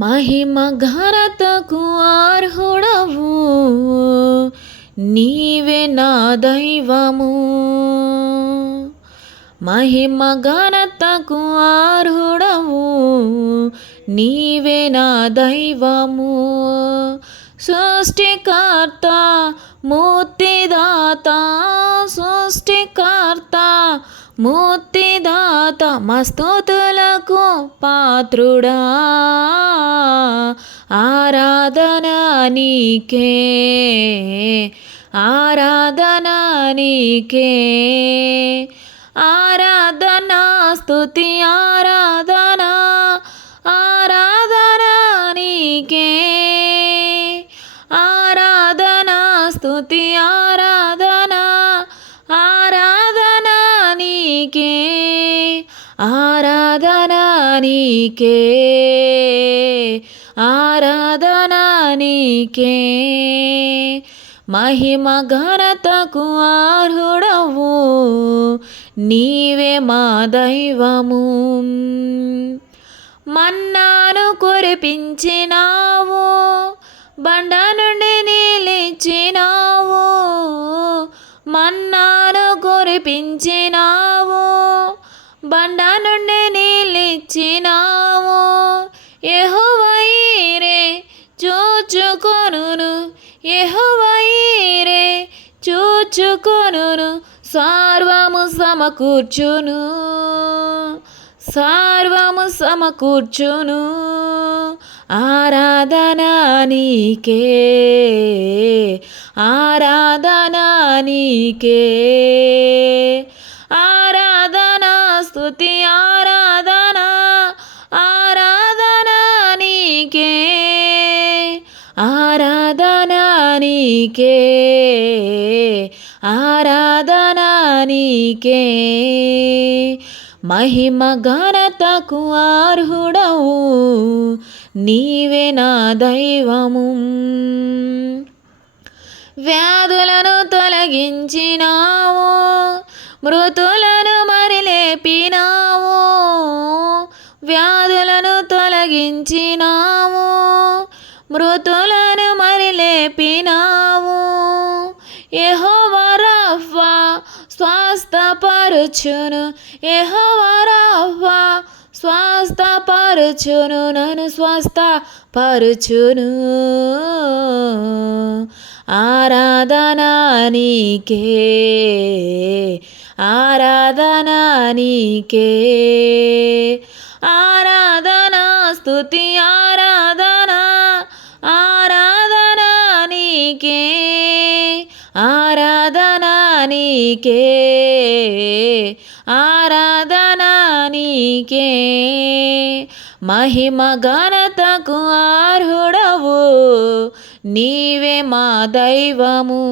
మహిమ ఘనతకు అర్హుడవు, నీవే నా దైవము. మహిమ ఘనతకు అర్హుడవు, నీవే నా దైవము. సృష్టికర్త ముక్తిదాత, సృష్టికర్త ముక్తిదాత, మా స్తుతులకు పాత్రుడా. ఆరాధన నీకే, ఆరాధన నీకే, ఆరాధన స్తుతి ఆరాధన, ఆరాధన నీకే, ఆరాధన స్తుతి ఆరాధన, ఆరాధన నీకే, ఆరాధన నీకే, ఆరాధన నీకే. మహిమ ఘనతకు అర్హుడవు, నీవే మా దైవము. మన్నాను కురిపించినావు, బండ నుండి నిలిచినావు. మన్నాను కురిపించినావు, బండ నుండి నిలిచినావు. యెహోవా యీరే చూచుకొనును, యెహోవా యీరే చూచుకొనును. సర్వము సమకూర్చును, సర్వము సమకూర్చును. ఆరాధన నీకే, ఆరాధన నీకే, ఆరాధన స్తుతి ఆరాధన, ఆరాధన నీకే, ఆరాధన నీకే, ఆరాధన నీకే. మహిమ ఘనతకు అర్హుడవు, నీవే నా దైవము. వ్యాధులను తొలగించినావు, మృతులను మరి లేపినావు. వ్యాధులను తొలగించినావు, మృతులను మరి లేపినావు. యెహోవా రఫా స్వస్థపరచును, యెహోవా రఫా స్వస్థపరచును, నన్ను స్వస్థపరచును. ఆరాధన నీకే, ఆరాధన నీకే, ఆరాధన స్తుతి ఆరాధన, ఆరాధన నీకే, ఆరాధన నీకే, ఆరాధన నీకే. మహిమ ఘనతకు అర్హుడవు, నీవే మా దైవము.